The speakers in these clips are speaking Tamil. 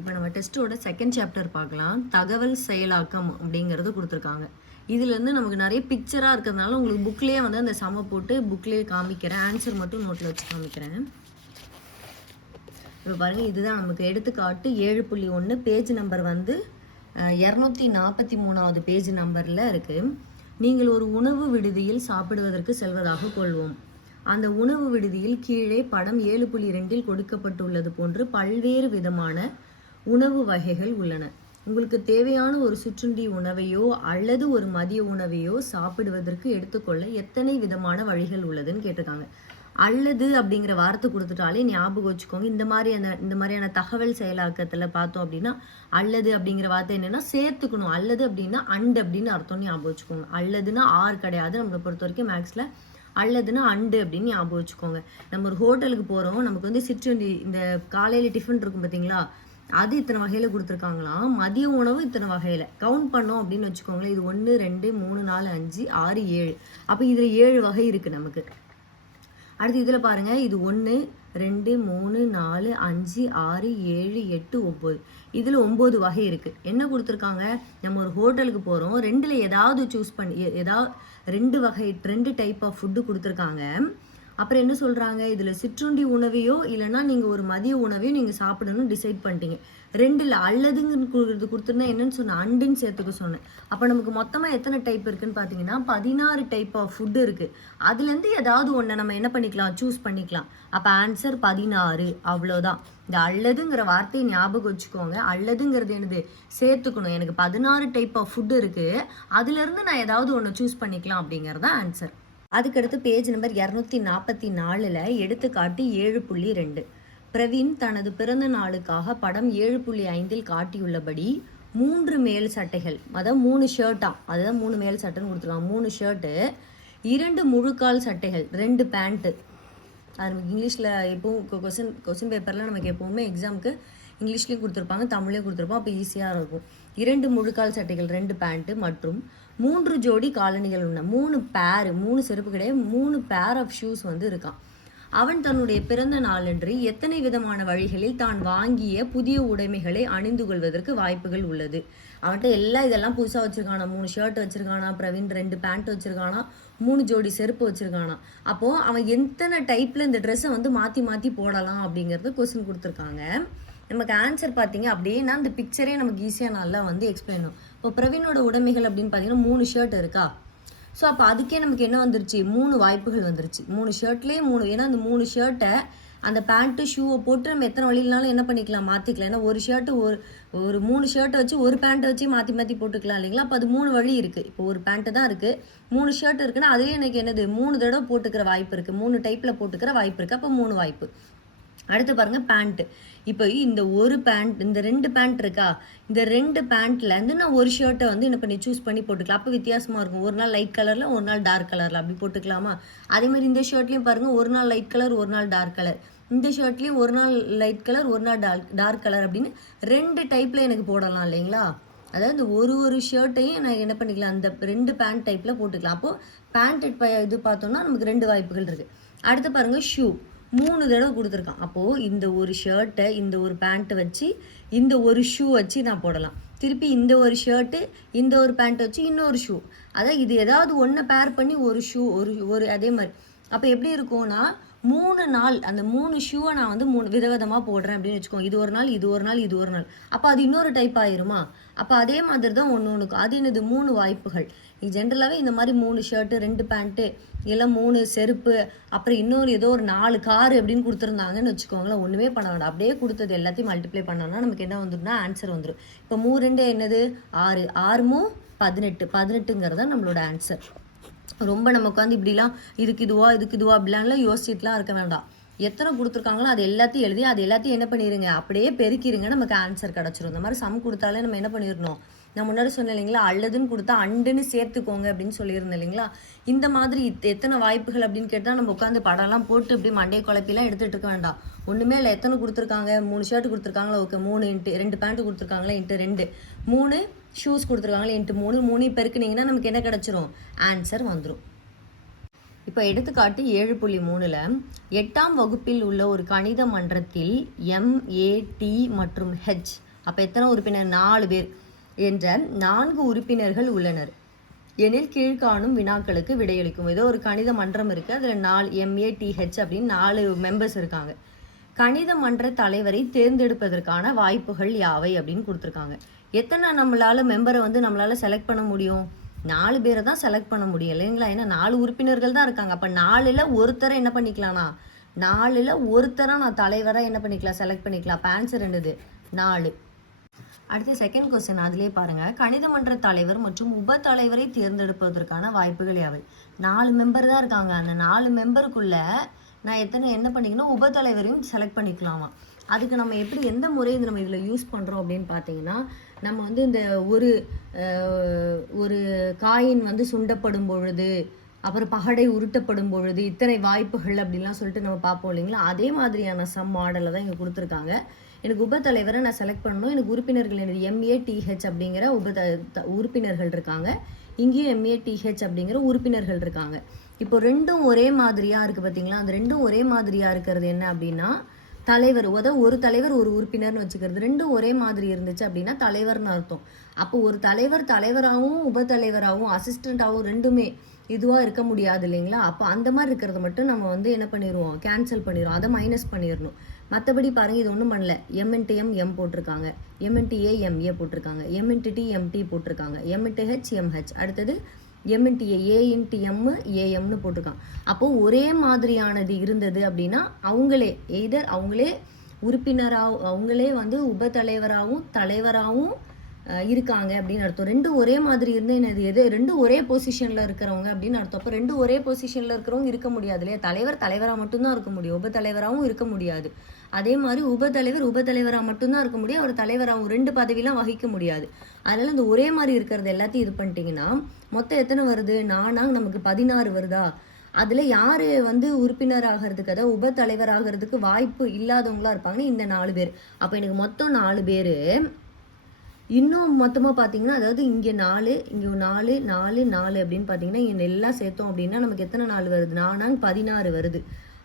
இப்போ நம்ம டெஸ்ட்டோட செகண்ட் சாப்டர் பார்க்கலாம். தகவல் செயலாக்கம் அப்படிங்கிறது கொடுத்துருக்காங்க. இதுலேருந்து நமக்கு நிறைய பிக்சராக இருக்கிறதுனால உங்களுக்கு புக்லேயே வந்து அந்த சம போட்டு புக்லேயே காமிக்கிறேன். ஆன்சர் மட்டும் நோட்டில் வச்சு காமிக்கிறேன். இப்போ பாருங்கள் இதுதான் நமக்கு எடுத்துக்காட்டு ஏழு புள்ளி ஒன்று பேஜ் நம்பர் வந்து இரநூத்தி நாற்பத்தி மூணாவது பேஜ் நம்பரில் இருக்குது நீங்கள் ஒரு உணவு விடுதியில் சாப்பிடுவதற்கு செல்வதாக கொள்வோம். அந்த உணவு விடுதியில் கீழே படம் ஏழு புள்ளி ரெண்டில் கொடுக்கப்பட்டுள்ளது போன்று பல்வேறு விதமான உணவு வகைகள் உள்ளன. உங்களுக்கு தேவையான ஒரு சுற்றுண்டி உணவையோ அல்லது ஒரு மதிய உணவையோ சாப்பிடுவதற்கு எடுத்துக்கொள்ள எத்தனை விதமான வழிகள் உள்ளதுன்னு கேட்டிருக்காங்க. அல்லது அப்படிங்கிற வார்த்தை கொடுத்துட்டாலே ஞாபகம் வச்சுக்கோங்க. இந்த மாதிரியான இந்த மாதிரியான தகவல் செயலாக்கத்தில் பார்த்தோம் அப்படின்னா அல்லது அப்படிங்கிற வார்த்தை என்னன்னா சேர்த்துக்கணும். அல்லது அப்படின்னா அண்டு அப்படின்னு அர்த்தம் ஞாபகம் வச்சுக்கோங்க. அல்லதுன்னா ஆர் கிடையாது நம்மளை பொறுத்த வரைக்கும் மேக்ஸில். அல்லதுன்னா அண்டு அப்படின்னு ஞாபகம் வச்சுக்கோங்க. நம்ம ஒரு ஹோட்டலுக்கு போகிறோம் நமக்கு வந்து சிற்றுண்டி இந்த காலையில் டிஃபன் இருக்கும் பார்த்தீங்களா? அது இத்தனை வகையில் கொடுத்துருக்காங்களாம்? மதிய உணவு இத்தனை வகையில். கவுண்ட் பண்ணோம் அப்படின்னு வச்சுக்கோங்களேன் இது ஒன்று ரெண்டு மூணு நாலு அஞ்சு ஆறு ஏழு. அப்போ இதில் ஏழு வகை இருக்குது நமக்கு. அடுத்து இதில் பாருங்கள் இது ஒன்று ரெண்டு மூணு நாலு அஞ்சு ஆறு ஏழு எட்டு ஒம்பது. இதில் ஒம்பது வகை இருக்குது என்ன கொடுத்துருக்காங்க? நம்ம ஒரு ஹோட்டலுக்கு போகிறோம் ரெண்டில் ஏதாவது சூஸ் பண்ணி எ- ஏதாவது ரெண்டு வகை ரெண்டு டைப் ஆஃப் ஃபுட்டு கொடுத்துருக்காங்க. அப்புறம் என்ன சொல்கிறாங்க இதில் சிற்றுண்டி உணவையோ இல்லைன்னா நீங்கள் ஒரு மதிய உணவையோ நீங்கள் சாப்பிடணும்னு டிசைட் பண்ணிட்டீங்க. ரெண்டில் அல்லதுங்கன்னு கொடுக்குறது கொடுத்துருந்தா என்னன்னு சொன்னேன் அண்டுன்னு சேர்த்துக்க சொன்னேன். அப்போ நமக்கு மொத்தமாக எத்தனை டைப் இருக்குன்னு பார்த்தீங்கன்னா பதினாறு டைப் ஆஃப் ஃபுட்டு இருக்குது அதுலேருந்து ஏதாவது ஒன்றை நம்ம என்ன பண்ணிக்கலாம் சூஸ் பண்ணிக்கலாம். அப்போ ஆன்சர் பதினாறு அவ்வளோதான் இந்த அல்லதுங்கிற வார்த்தையை ஞாபகம் வச்சுக்கோங்க. அல்லதுங்கிறது என்னது? சேர்த்துக்கணும். எனக்கு பதினாறு டைப் ஆஃப் ஃபுட்டு இருக்குது அதுலேருந்து நான் ஏதாவது ஒன்று சூஸ் பண்ணிக்கலாம் அப்படிங்கிறது தான் ஆன்சர் அதுக்கடுத்து பேஜ் நம்பர் இரநூத்தி நாற்பத்தி நாலில் எடுத்துக்காட்டு ஏழு புள்ளி ரெண்டு. பிரவீன் தனது பிறந்த நாளுக்காக படம் ஏழு புள்ளி ஐந்தில் காட்டியுள்ளபடி மூன்று மேல் சட்டைகள் அதாவது மூணு ஷர்ட்டாக அதுதான் மூணு மேல் சட்டைன்னு கொடுத்துருக்காங்க மூணு ஷர்ட்டு இரண்டு முழுக்கால் சட்டைகள் ரெண்டு பேண்ட்டு அது நமக்கு இங்கிலீஷில் எப்பவும் கொஸ்டின் கொஸ்டின் பேப்பரில் நமக்கு எப்போவுமே எக்ஸாமுக்கு இங்கிலீஷ்லேயும் கொடுத்துருப்பாங்க தமிழ்லேயும் கொடுத்துருப்போம் அப்போ ஈஸியாக இருக்கும். இரண்டு முழுக்கால் சட்டைகள் ரெண்டு பேண்ட்டு மற்றும் மூன்று ஜோடி காலணிகள் உள்ள மூணு பேர் மூணு செருப்பு கிடையாது மூணு பேர் ஆஃப் ஷூஸ் வந்து இருக்கான். அவன் தன்னுடைய பிறந்த நாளன்று எத்தனை விதமான வழிகளில் தான் வாங்கிய புதிய உடைமைகளை அணிந்து கொள்வதற்கு வாய்ப்புகள் உள்ளது. அவன்கிட்ட எல்லாம் இதெல்லாம் புதுசாக வச்சுருக்கானா? மூணு ஷர்ட் வச்சுருக்கானா? பிரவீன் ரெண்டு பேண்ட் வச்சுருக்கானா? மூணு ஜோடி செருப்பு வச்சுருக்கானா? அப்போ அவன் எத்தனை டைப்பில் இந்த ட்ரெஸ்ஸை வந்து மாற்றி மாற்றி போடலாம் அப்படிங்கிறது கொஸ்டின் கொடுத்துருக்காங்க. நமக்கு ஆன்சர் பார்த்தீங்க அப்படின்னா அந்த பிக்சரே நமக்கு ஈஸியாக நல்லா வந்து எக்ஸ்பிளைன் பண்ணும் இப்போ பிரவீனோட உடைமைகள் அப்படின்னு பார்த்தீங்கன்னா மூணு ஷர்ட் இருக்கா? ஸோ அப்போ அதுக்கே நமக்கு என்ன வந்துருச்சு? மூணு வாய்ப்புகள் வந்துருச்சு. மூணு ஷர்ட்லேயே மூணு ஏன்னா அந்த மூணு ஷர்ட்டை அந்த பேண்ட்டு ஷூவை போட்டு நம்ம எத்தனை வழியிலனாலும் என்ன பண்ணிக்கலாம்? மாற்றிக்கலாம் ஏன்னா ஒரு ஷர்ட்டு ஒரு ஒரு மூணு ஷர்ட்டை வச்சு ஒரு பேண்ட்டை வச்சு மாற்றி மாற்றி போட்டுக்கலாம் இல்லைங்களா? அப்போ அது மூணு வழி இருக்குது இப்போ ஒரு பேண்ட்டு தான் இருக்குது மூணு ஷர்ட் இருக்குன்னா அதுலேயே எனக்கு என்னது? மூணு தடவை போட்டுக்கிற வாய்ப்பு இருக்குது மூணு டைப்பில் போட்டுக்கிற வாய்ப்பு இருக்குது அப்போ மூணு வாய்ப்பு. அடுத்து பாருங்கள் பேண்ட்டு இப்போ இந்த ஒரு பேண்ட் இந்த ரெண்டு பேண்ட் இருக்கா? இந்த ரெண்டு பேண்ட்லேருந்து நான் ஒரு ஷர்ட்டை வந்து என்ன பண்ணி சூஸ் பண்ணி போட்டுக்கலாம். அப்போ வித்தியாசமாக இருக்கும். ஒரு நாள் லைட் கலரில் ஒரு நாள் டார்க் கலரில் அப்படி போட்டுக்கலாமா? அதே மாதிரி இந்த ஷர்ட்லேயும் பாருங்கள் ஒரு நாள் லைட் கலர் ஒரு நாள் டார்க் கலர் இந்த ஷர்ட்லேயும் ஒரு நாள் லைட் கலர் ஒரு நாள் டார்க் டார்க் கலர் அப்படின்னு ரெண்டு டைப்பில் எனக்கு போடலாம் இல்லைங்களா? அதாவது இந்த ஒரு ஒரு ஷர்ட்டையும் நான் என்ன பண்ணிக்கலாம் அந்த ரெண்டு பேண்ட் டைப்பில் போட்டுக்கலாம். அப்போது பேண்ட் இது பார்த்தோம்னா நமக்கு ரெண்டு வாய்ப்புகள் இருக்குது அடுத்து பாருங்கள் ஷூ மூணு தடவை கொடுத்துருக்கான். அப்போது இந்த ஒரு ஷர்ட்டை இந்த ஒரு பேண்ட்டை வச்சு இந்த ஒரு ஷூ வச்சு நான் போடலாம். திருப்பி இந்த ஒரு ஷர்ட்டு இந்த ஒரு பேண்ட் வச்சு இன்னொரு ஷூ அதான் இது ஏதாவது ஒன்றை பேர் பண்ணி ஒரு ஷூ ஒரு ஒரு அதே மாதிரி. அப்போ எப்படி இருக்கும்னா மூணு நாள் அந்த மூணு ஷூவை நான் வந்து மூணு விதவிதமாக போடுறேன் அப்படின்னு வச்சுக்கோங்க. இது ஒரு நாள் இது ஒரு நாள் இது ஒரு நாள். அப்போ அது இன்னொரு டைப் ஆயிருமா? அப்போ அதே மாதிரி தான் ஒன்று ஒன்றுக்கு அது என்னது? மூணு வாய்ப்புகள். ஜென்ரலாகவே இந்த மாதிரி மூணு ஷர்ட்டு ரெண்டு பேண்ட்டு இல்லை மூணு செருப்பு அப்புறம் இன்னொரு ஏதோ ஒரு நாலு காரு அப்படின்னு கொடுத்துருந்தாங்கன்னு வச்சுக்கோங்களேன் ஒன்றுமே பண்ண வேண்டாம் அப்படியே கொடுத்தது எல்லாத்தையும் மல்டிப்ளை பண்ணோம்னா நமக்கு என்ன வந்துடும்னா ஆன்சர் வந்துடும் இப்போ மூ ரெண்டு என்னது? ஆறு. ஆறுமோ? பதினெட்டு. பதினெட்டுங்கிறது தான் நம்மளோட ஆன்சர் ரொம்ப நம்ம உட்காந்து இப்படிலாம் இதுக்கு இதுவா இதுக்கு இதுவா அப்படிலாம்லாம் யோசிச்சுட்டுலாம் இருக்க வேண்டாம். எத்தனை கொடுத்துருக்காங்களோ அது எல்லாத்தையும் எழுதி அது எல்லாத்தையும் என்ன பண்ணிடுங்க அப்படியே பெருக்கிடுங்க நமக்கு ஆன்சர் கிடச்சிரும். இந்த மாதிரி சம் கொடுத்தாலே நம்ம என்ன பண்ணிடணும் நான் முன்னாடி சொன்னேன் இல்லைங்களா? அல்லதுன்னு கொடுத்தா அண்டுன்னு சேர்த்துக்கோங்க அப்படின்னு சொல்லியிருந்தேன் இல்லைங்களா? இந்த மாதிரி எத்தனை வாய்ப்புகள் அப்படின்னு கேட்டால் நம்ம உட்காந்து படம்லாம் போட்டு இப்படி மண்டைய குழப்பிலாம் எடுத்துட்டு இருக்க வேண்டாம். ஒன்றுமே இல்லை. எத்தனை கொடுத்துருக்காங்க? மூணு ஷர்ட் கொடுத்துருக்காங்களா? ஓகே. மூணு இன்ட்டு ரெண்டு பேண்ட் கொடுத்துருக்காங்களா? இன்ட்டு ரெண்டு. மூணு ஷூஸ் கொடுத்துருக்காங்களா? இன்ட்டு மூணு. மூணு பெருக்குனீங்கன்னா நமக்கு என்ன கிடச்சிரும்? ஆன்சர் வந்துடும் இப்போ எடுத்துக்காட்டு ஏழு புள்ளி மூணுல எட்டாம் வகுப்பில் உள்ள ஒரு கணித மன்றத்தில் எம்ஏடி மற்றும் ஹெச் அப்போ எத்தனை உறுப்பினர்? நாலு பேர். என்ற நான்கு உறுப்பினர்கள் உள்ளனர். எனில் கீழ்காணும் வினாக்களுக்கு விடையளிக்கும். ஏதோ ஒரு கணித மன்றம் இருக்குது அதில் நாலு எம்ஏடிஹெச் அப்படின்னு நாலு மெம்பர்ஸ் இருக்காங்க. கணித மன்ற தலைவரை தேர்ந்தெடுப்பதற்கான வாய்ப்புகள் யாவை அப்படின்னு கொடுத்துருக்காங்க. எத்தனை நம்மளால் மெம்பரை வந்து நம்மளால் செலக்ட் பண்ண முடியும்? நாலு பேரை தான் செலக்ட் பண்ண முடியும். இல்லைங்களா? ஏன்னா நாலு உறுப்பினர்கள் தான் இருக்காங்க. அப்போ நாலில் ஒருத்தரை என்ன பண்ணிக்கலாம்னா? நாலில் ஒருத்தரை நான் தலைவராக என்ன பண்ணிக்கலாம்? செலக்ட் பண்ணிக்கலாம். அப்போ ஆன்சர் என்னது? நாலு. அடுத்து செகண்ட் கொஸ்டின் அதிலே பாருங்க. கணித மன்ற தலைவர் மற்றும் உப தலைவரை தேர்ந்தெடுப்பதற்கான வாய்ப்புகள் யாவை? நாலு மெம்பர் தான் இருக்காங்க. அந்த நாலு மெம்பருக்குள்ள நான் எத்தனை என்ன பண்ணிக்கணும்? உப தலைவரையும் செலக்ட் பண்ணிக்கலாமா? அதுக்கு நம்ம எப்படி எந்த முறை இது நம்ம இதில் யூஸ் பண்ணுறோம் அப்படின்னு பார்த்தீங்கன்னா நம்ம வந்து இந்த ஒரு ஒரு காயின் வந்து சுண்டப்படும் பொழுது அப்புறம் பகடை உருட்டப்படும் பொழுது இத்தனை வாய்ப்புகள் அப்படிலாம் சொல்லிட்டு நம்ம பார்ப்போம் இல்லைங்களா? அதே மாதிரியான சம் மாடலை தான் இங்கே கொடுத்துருக்காங்க. எனக்கு உப தலைவரை நான் செலக்ட் பண்ணணும். எனக்கு உறுப்பினர்கள் எனக்கு எம்ஏ டிஹெச் அப்படிங்கிற உப த- த- உறுப்பினர்கள் இருக்காங்க. இங்கேயும் எம்ஏ டிஹெச் அப்படிங்கிற உறுப்பினர்கள் இருக்காங்க. இப்போ ரெண்டும் ஒரே மாதிரியாக இருக்குது பார்த்தீங்களா அந்த ரெண்டும் ஒரே மாதிரியாக இருக்கிறது என்ன அப்படின்னா தலைவர் அதாவது ஒரு தலைவர் ஒரு உறுப்பினர்னு வச்சுக்கிறது. ரெண்டும் ஒரே மாதிரி இருந்துச்சு அப்படின்னா தலைவர்னு அர்த்தம். அப்போ ஒரு தலைவர் தலைவராகவும் உப தலைவராகவும் அசிஸ்டண்ட்டாகவும் ரெண்டுமே இதுவாக இருக்க முடியாது இல்லைங்களா? அப்போ அந்த மாதிரி இருக்கிறத மட்டும் நம்ம வந்து என்ன பண்ணிடுவோம் கேன்சல் பண்ணிடுவோம் அதை மைனஸ் பண்ணிடணும் மற்றபடி பாருங்கள் இது ஒன்றும் பண்ணல. எம்என்டி எம் எம் போட்டிருக்காங்க. எம்என்டி ஏ எம்ஏ போட்டிருக்காங்க. எம்என்டிடி எம்டி போட்டிருக்காங்க. எம்என்டி ஹெச் எம்ஹெச் அடுத்தது M and A A and M ஏஎம்னு போட்டிருக்காங்க. அப்போது ஒரே மாதிரியானது இருந்தது அப்படின்னா அவங்களே எய்தர் அவங்களே உறுப்பினராக அவங்களே வந்து உப தலைவராகவும் தலைவராகவும் இருக்காங்க அப்படின்னு அர்த்தம். ரெண்டும் ஒரே மாதிரி இருந்து என்னது எது? ரெண்டும் ஒரே பொசிஷனில் இருக்கிறவங்க அப்படின்னு அர்த்தம். அப்போ ரெண்டும் ஒரே பொசிஷனில் இருக்கிறவங்க இருக்க முடியாது இல்லையா? தலைவர் தலைவராக மட்டும்தான் இருக்க முடியும். உப தலைவராகவும் இருக்க முடியாது. அதே மாதிரி உப தலைவர் உப தலைவராக மட்டும்தான் இருக்க முடியும். அவர் தலைவராகவும் ரெண்டு பதவியெலாம் வகிக்க முடியாது. அதனால் இந்த ஒரே மாதிரி இருக்கிறது எல்லாத்தையும் இது பண்ணிட்டீங்கன்னா மொத்தம் எத்தனை வருது? நானாங்க நமக்கு பதினாறு வருதா? அதில் யார் வந்து உறுப்பினர் ஆகிறதுக்கு அதாவது உப தலைவர் ஆகிறதுக்கு வாய்ப்பு இல்லாதவங்களா இருப்பாங்கன்னா இந்த நாலு பேர். அப்போ எனக்கு மொத்தம் நாலு பேர். இன்னும் மொத்தமாக பார்த்தீங்கன்னா அதாவது இங்கே நாலு இங்கே நாலு நாலு நாலு அப்படின்னு பார்த்தீங்கன்னா இங்கே எல்லாம் சேர்த்தோம் அப்படின்னா நமக்கு எத்தனை நாள் வருது? நானாங்க பதினாறு வருது.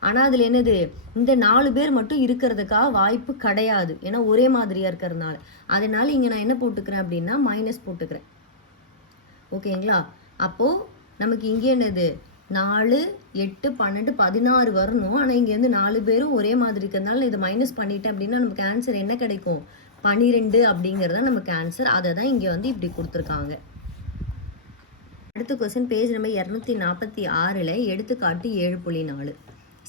ஆனால் அதில் என்னது? இந்த நாலு பேர் மட்டும் இருக்கிறதுக்காக வாய்ப்பு கிடையாது. ஏன்னா ஒரே மாதிரியாக இருக்கிறதுனால. அதனால் இங்கே நான் என்ன போட்டுக்கிறேன் அப்படின்னா மைனஸ் போட்டுக்கிறேன். ஓகேங்களா? அப்போது நமக்கு இங்கே என்னது? நாலு எட்டு பன்னெண்டு பதினாறு வரணும். ஆனால் இங்கேருந்து நாலு பேரும் ஒரே மாதிரி இருக்கிறதுனால இதை மைனஸ் பண்ணிட்டேன் அப்படின்னா நமக்கு ஆன்சர் என்ன கிடைக்கும்? பன்னிரெண்டு அப்படிங்கிறது தான் நமக்கு ஆன்சர் அதை தான் இங்கே வந்து இப்படி கொடுத்துருக்காங்க. அடுத்த கொஸ்டின் பேஜ் நம்பர் இரநூத்தி நாற்பத்தி ஆறில் எடுத்துக்காட்டு ஏழு புள்ளி நாலு.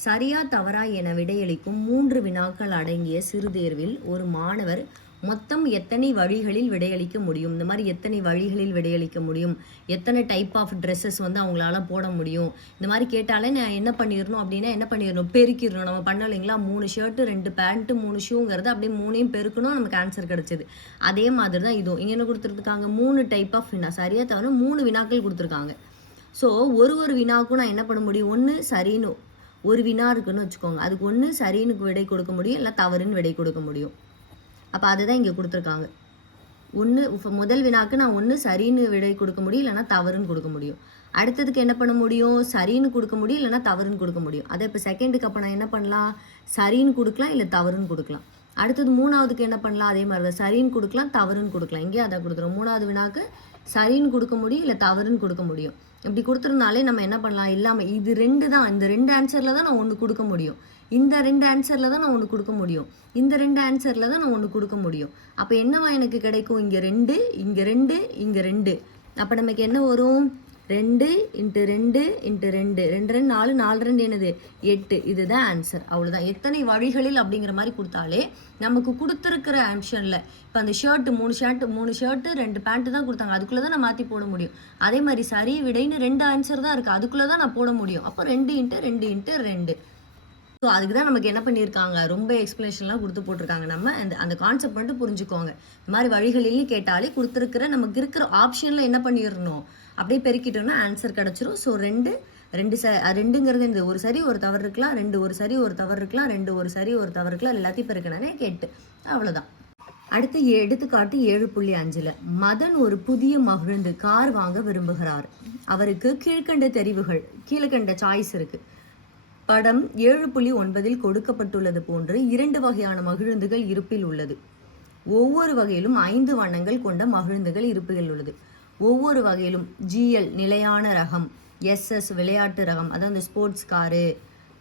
சரியா தவறா என விடையளிக்கும் மூன்று வினாக்கள் அடங்கிய சிறுதேர்வில் ஒரு மாணவர் மொத்தம் எத்தனை வழிகளில் விடையளிக்க முடியும்? இந்த மாதிரி எத்தனை வழிகளில் விடையளிக்க முடியும்? எத்தனை டைப் ஆஃப் ட்ரெஸ்ஸஸ் வந்து அவங்களால போட முடியும்? இந்த மாதிரி கேட்டாலே நான் என்ன பண்ணிடணும் அப்படின்னா என்ன பண்ணிடணும்? பெருக்கிடணும். நம்ம பண்ண இல்லைங்களா? மூணு ஷர்ட்டு ரெண்டு பேண்ட்டு மூணு ஷூங்கிறது அப்படியே மூணையும் பெருக்கணும். நமக்கு ஆன்சர் கிடைச்சது. அதே மாதிரி தான் இதுவும். இங்கே என்ன கொடுத்துருக்காங்க? மூணு டைப் ஆஃப் வினா. சரியாக தவிர மூணு வினாக்கள் கொடுத்துருக்காங்க. ஸோ ஒரு ஒரு வினாவுக்கும் நான் என்ன பண்ண முடியும்? ஒன்று சரின்னு ஒரு வினா இருக்குன்னு வச்சுக்கோங்க. அதுக்கு ஒன்று சரின்னு விடை கொடுக்க முடியும். இல்லை தவறுன்னு விடை கொடுக்க முடியும். அப்போ அதுதான் இங்கே கொடுத்துருக்காங்க. ஒன்று முதல் வினாக்கு நான் ஒன்று சரின்னு விடை கொடுக்க முடியும் இல்லைனா தவறுன்னு கொடுக்க முடியும். அடுத்ததுக்கு என்ன பண்ண முடியும்? சரின்னு கொடுக்க முடியும் இல்லைன்னா தவறுன்னு கொடுக்க முடியும். அதை இப்போ செகண்டுக்கு அப்போ நான் என்ன பண்ணலாம்? சரின்னு கொடுக்கலாம் இல்லை தவறுன்னு கொடுக்கலாம்? அடுத்தது மூணாவதுக்கு என்ன பண்ணலாம்? அதே மாதிரி தான் சரின்னு கொடுக்கலாம் தவறுன்னு கொடுக்கலாம். இங்கே அதை கொடுத்துரும் மூணாவது வினாக்கு சரின்னு கொடுக்க முடியும் இல்லை தவறுன்னு கொடுக்க முடியும். இப்படி கொடுத்துருந்தாலே நம்ம என்ன பண்ணலாம்? இல்லாமல் இது ரெண்டு தான். இந்த ரெண்டு ஆன்சரில் தான் நான் ஒன்று கொடுக்க முடியும். இந்த ரெண்டு ஆன்சரில் தான் நான் ஒன்று கொடுக்க முடியும். இந்த ரெண்டு ஆன்சரில் தான் நான் ஒன்று கொடுக்க முடியும். அப்போ என்னவா எனக்கு கிடைக்கும்? இங்கே ரெண்டு இங்கே ரெண்டு இங்கே ரெண்டு. அப்போ நமக்கு என்ன வரும்? ரெண்டு இன்ட்டு ரெண்டு இன்ட்டு ரெண்டு. ரெண்டு ரெண்டு நாலு நாலு ரெண்டு என்னது? எட்டு. இதுதான் ஆன்சர் அவ்வளோதான் எத்தனை வழிகளில் அப்படிங்கிற மாதிரி கொடுத்தாலே நமக்கு கொடுத்துருக்கிற ஆன்ஷனில் இப்போ அந்த ஷர்ட்டு மூணு ஷர்ட்டு மூணு ஷர்ட்டு ரெண்டு பேண்ட்டு தான் கொடுத்தாங்க. அதுக்குள்ளே தான் நான் மாற்றி போட முடியும். அதே மாதிரி சரி விடைன்னு ரெண்டு ஆன்சர் தான் இருக்குது அதுக்குள்ளே தான் நான் போட முடியும். அப்போ ரெண்டு இன்ட்டு ரெண்டு இன்ட்டு ரெண்டு. ஸோ அதுக்கு தான் நமக்கு என்ன பண்ணியிருக்காங்க? ரொம்ப எக்ஸ்ப்ளனேஷன்லாம் கொடுத்து போட்டிருக்காங்க நம்ம. அந்த அந்த கான்செப்ட் மட்டும் புரிஞ்சுக்கோங்க. இந்த மாதிரி வழிகளிலையும் கேட்டாலே கொடுத்துருக்கிற நமக்கு இருக்கிற ஆப்ஷனில் என்ன பண்ணிடணும்? அப்படியே பெருக்கிட்டோம்னா ஆன்சர் கிடச்சிரும். ஸோ ரெண்டு ரெண்டு ச ரெண்டுங்கிறது இந்த ஒரு சரி ஒரு தவறு இருக்கலாம். ரெண்டு ஒரு சரி ஒரு தவறு இருக்கலாம். ரெண்டு ஒரு சரி ஒரு தவறு இருக்கலாம். எல்லாத்தையும் பெருக்கினானே கேட்டு. அவ்வளோதான் அடுத்து எடுத்துக்காட்டு ஏழு புள்ளி அஞ்சில். மதன் ஒரு புதிய மகிழ்ந்து கார் வாங்க விரும்புகிறார். அவருக்கு கீழ்க்கண்ட தெரிவுகள் கீழ்கண்ட சாய்ஸ் இருக்கு. படம் ஏழு புள்ளி ஒன்பதில் கொடுக்கப்பட்டுள்ளது போன்று இரண்டு வகையான மகிழுந்துகள் இருப்பில் உள்ளது. ஒவ்வொரு வகையிலும் ஐந்து வண்ணங்கள் கொண்ட மகிழுந்துகள் இருப்புகள் உள்ளது. ஒவ்வொரு வகையிலும் ஜிஎல் நிலையான ரகம் எஸ்எஸ் விளையாட்டு ரகம் அதாவது இந்த ஸ்போர்ட்ஸ் காரு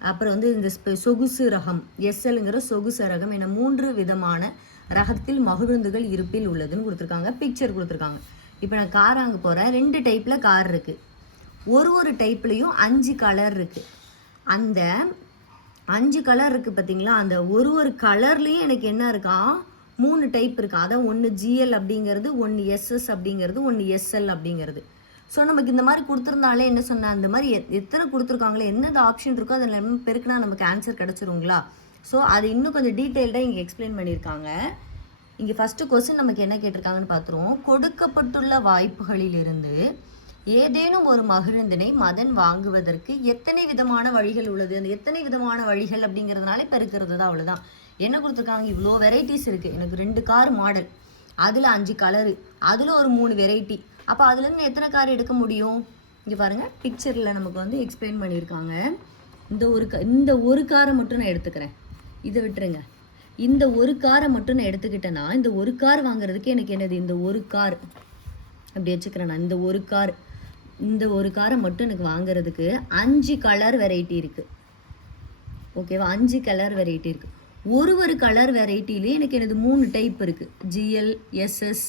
அப்புறம் வந்து இந்த சொகுசு ரகம் எஸ்எல்ங்கிற சொகுசு ரகம் என மூன்று விதமான ரகத்தில் மகிழுந்துகள் இருப்பில் உள்ளதுன்னு கொடுத்துருக்காங்க பிக்சர் கொடுத்துருக்காங்க. இப்போ நான் கார் அங்கே போகிறேன் ரெண்டு டைப்பில் கார் இருக்குது ஒரு ஒரு டைப்லேயும் அஞ்சு கலர் இருக்குது அந்த அஞ்சு கலர் இருக்குது பார்த்தீங்களா அந்த ஒரு ஒரு கலர்லேயும் எனக்கு என்ன இருக்கா? மூணு டைப் இருக்குது அதான் ஒன்று ஜிஎல் அப்படிங்கிறது ஒன்று எஸ்எஸ் அப்படிங்கிறது ஒன்று எஸ்எல் அப்படிங்கிறது. ஸோ நமக்கு இந்த மாதிரி கொடுத்துருந்தாலே என்ன சொன்னால் அந்த மாதிரி எத்- எத்தனை கொடுத்துருக்காங்களோ என்னது ஆப்ஷன் இருக்கோ அதில் நம்ம பெருக்குனா நமக்கு ஆன்சர் கிடச்சிருங்களா? ஸோ அது இன்னும் கொஞ்சம் டீட்டெயில்டாக இங்கே எக்ஸ்பிளைன் பண்ணியிருக்காங்க. இங்கே ஃபஸ்ட்டு கொஸ்டின் நமக்கு என்ன கேட்டிருக்காங்கன்னு பார்த்துருவோம் கொடுக்கப்பட்டுள்ள வாய்ப்புகளிலிருந்து ஏதேனும் ஒரு மகிழந்தினை மதன் வாங்குவதற்கு எத்தனை விதமான வழிகள் உள்ளது? அந்த எத்தனை விதமான வழிகள் அப்படிங்கிறதுனால பெருக்கிறது தான் அவ்வளோதான் என்ன கொடுத்துருக்காங்க? இவ்வளோ வெரைட்டிஸ் இருக்குது எனக்கு ரெண்டு கார் மாடல் அதில் அஞ்சு கலரு அதில் ஒரு மூணு வெரைட்டி அப்போ அதுலேருந்து எத்தனை கார் எடுக்க முடியும்? இங்கே பாருங்கள் பிக்சரில் நமக்கு வந்து எக்ஸ்பிளைன் பண்ணியிருக்காங்க. இந்த ஒரு க இந்த ஒரு காரை மட்டும் நான் எடுத்துக்கிறேன். இதை விட்டுருங்க. இந்த ஒரு காரை மட்டும் நான் எடுத்துக்கிட்டேன்னா இந்த ஒரு கார் வாங்குறதுக்கு எனக்கு என்னது? இந்த ஒரு கார் அப்படி வச்சுக்கிறேன் நான். இந்த ஒரு கார் இந்த ஒரு காரை மட்டும் எனக்கு வாங்குறதுக்கு அஞ்சு கலர் வெரைட்டி இருக்குது ஓகேவா அஞ்சு கலர் வெரைட்டி இருக்குது ஒரு ஒரு கலர் வெரைட்டிலேயும் எனக்கு எனது மூணு டைப் இருக்குது ஜிஎல் எஸ்எஸ்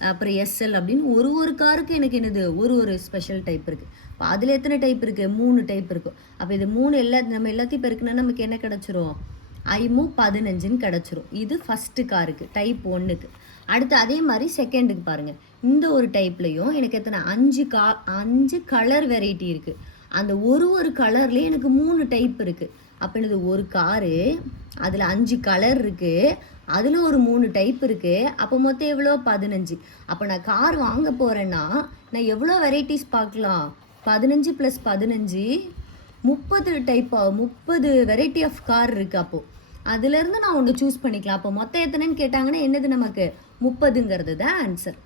அப்புறம் எஸ்எல் அப்படின்னு ஒரு ஒரு காருக்கு எனக்கு என்னது ஒரு ஒரு ஸ்பெஷல் டைப் இருக்குது இப்போ அதில் எத்தனை டைப் இருக்குது மூணு டைப் இருக்கும் அப்போ இது மூணு எல்லா நம்ம எல்லாத்தையும் பெருக்குனா நமக்கு என்ன கிடச்சிரும்? ஐமு பதினஞ்சுன்னு கிடச்சிரும். இது ஃபஸ்ட்டு காருக்கு டைப் ஒன்றுக்கு அடுத்து அதே மாதிரி செகண்டுக்கு பாருங்கள் இந்த ஒரு டைப்லையும் எனக்கு எத்தனை? அஞ்சு கா அஞ்சு கலர் வெரைட்டி இருக்குது அந்த ஒரு ஒரு கலர்லேயே எனக்கு மூணு டைப் இருக்குது அப்போ எனது ஒரு காரு அதில் அஞ்சு கலர் இருக்குது அதில் ஒரு மூணு டைப் இருக்குது அப்போ மொத்தம் எவ்வளோ? பதினஞ்சு. அப்போ நான் கார் வாங்க போகிறேன்னா நான் எவ்வளோ வெரைட்டிஸ் பார்க்கலாம்? பதினஞ்சு ப்ளஸ் பதினஞ்சு முப்பது டைப் முப்பது வெரைட்டி ஆஃப் கார் இருக்குது அப்போது அதுலேருந்து நான் ஒன்று சூஸ் பண்ணிக்கலாம். அப்போ மொத்தம் எத்தனைன்னு கேட்டாங்கன்னா என்னது நமக்கு? முப்பதுங்கிறது தான் ஆன்சர்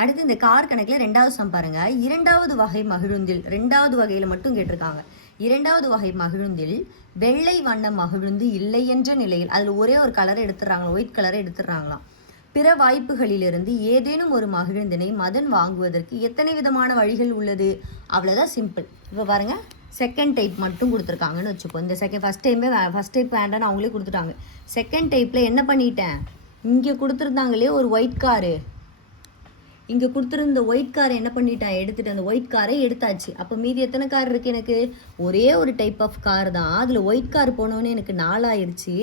அடுத்து இந்த கார் கணக்கில் ரெண்டாவது சம் பாருங்க. இரண்டாவது வகை மகிழுந்தில் ரெண்டாவது வகையில் மட்டும் கேட்டிருக்காங்க. இரண்டாவது வகை மகிழுந்தில் வெள்ளை வண்ண மகிழுந்து இல்லை என்ற நிலையில் அதில் ஒரே ஒரு கலரை எடுத்துடுறாங்களா? ஒயிட் கலரை எடுத்துடுறாங்களாம் பிற வாய்ப்புகளிலிருந்து ஏதேனும் ஒரு மகிழுந்தினை மதன் வாங்குவதற்கு எத்தனை விதமான வழிகள் உள்ளது? அவ்வளோதான் சிம்பிள் இப்போ பாருங்கள் செகண்ட் டைப் மட்டும் கொடுத்துருக்காங்கன்னு வச்சுப்போம் இந்த செகண்ட் ஃபஸ்ட் டைமே ஃபஸ்ட் டைப் வேண்டாம்னு அவங்களே கொடுத்துட்டாங்க. செகண்ட் டைப்பில் என்ன பண்ணிட்டேன்? இங்கே கொடுத்துருந்தாங்களே ஒரு ஒயிட் காரு இங்கே கொடுத்துருந்த ஒயிட் காரை என்ன பண்ணிட்டேன்? எடுத்துகிட்டு அந்த ஒயிட் காரை எடுத்தாச்சு. அப்போ மீதி எத்தனை கார் இருக்குது எனக்கு? ஒரே ஒரு டைப் ஆஃப் கார் தான். அதில் ஒயிட் கார் போனோன்னே எனக்கு நாலாயிருச்சு.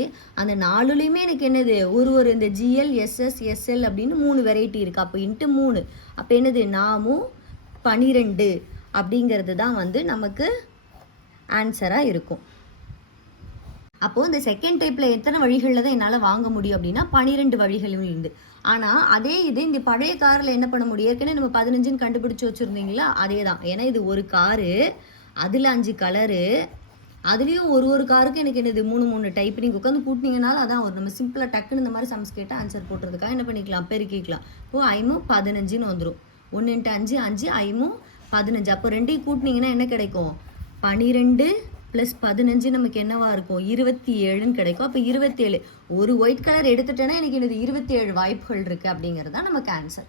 அந்த நாலுலேயுமே எனக்கு என்னது? ஒரு ஒரு இந்த ஜிஎல் எஸ்எஸ் எஸ்எல் அப்படின்னு மூணு வெரைட்டி இருக்குது அப்போ இன்ட்டு மூணு. அப்போ என்னது? நாமும் பனிரெண்டு அப்படிங்கிறது தான் வந்து நமக்கு ஆன்சராக இருக்கும். அப்போது இந்த செகண்ட் டைப்பில் எத்தனை வழிகளில் தான் என்னால் வாங்க முடியும் அப்படின்னா பன்னிரெண்டு வழிகளும் இருந்து ஆனால் அதே இது இந்த பழைய காரில் என்ன பண்ண முடியும்? ஏற்கனவே நம்ம பதினஞ்சுன்னு கண்டுபிடிச்சி வச்சுருந்தீங்களா? அதே தான் ஏன்னா இது ஒரு காரு அதில் அஞ்சு கலரு அதுலேயும் ஒரு ஒரு காருக்கும் எனக்கு என்னது மூணு மூணு டைப் நீங்கள் உட்காந்து கூட்டினீங்கனாலும் அதான் ஒரு நம்ம சிம்பிளாக டக்குன்னு இந்த மாதிரி சம்ஸ் கேட்டால் ஆன்சர் போட்டுறதுக்காக என்ன பண்ணிக்கலாம்? பெருக்கிக்கலாம். இப்போ ஐமும் பதினஞ்சுன்னு வந்துடும் ஒன்று இன்ட்டு அஞ்சு அஞ்சு ஐமும் பதினஞ்சு. அப்போ ரெண்டையும் கூட்டினீங்கன்னா என்ன கிடைக்கும்? பனிரெண்டு ப்ளஸ் பதினஞ்சு நமக்கு என்னவா இருக்கும்? இருபத்தி ஏழுன்னு கிடைக்கும். அப்போ இருபத்தேழு ஒரு ஒயிட் கலர் எடுத்துட்டேன்னா எனக்கு எனது இருபத்தி ஏழு வாய்ப்புகள் இருக்குது அப்படிங்கிறது தான் நமக்கு ஆன்சர்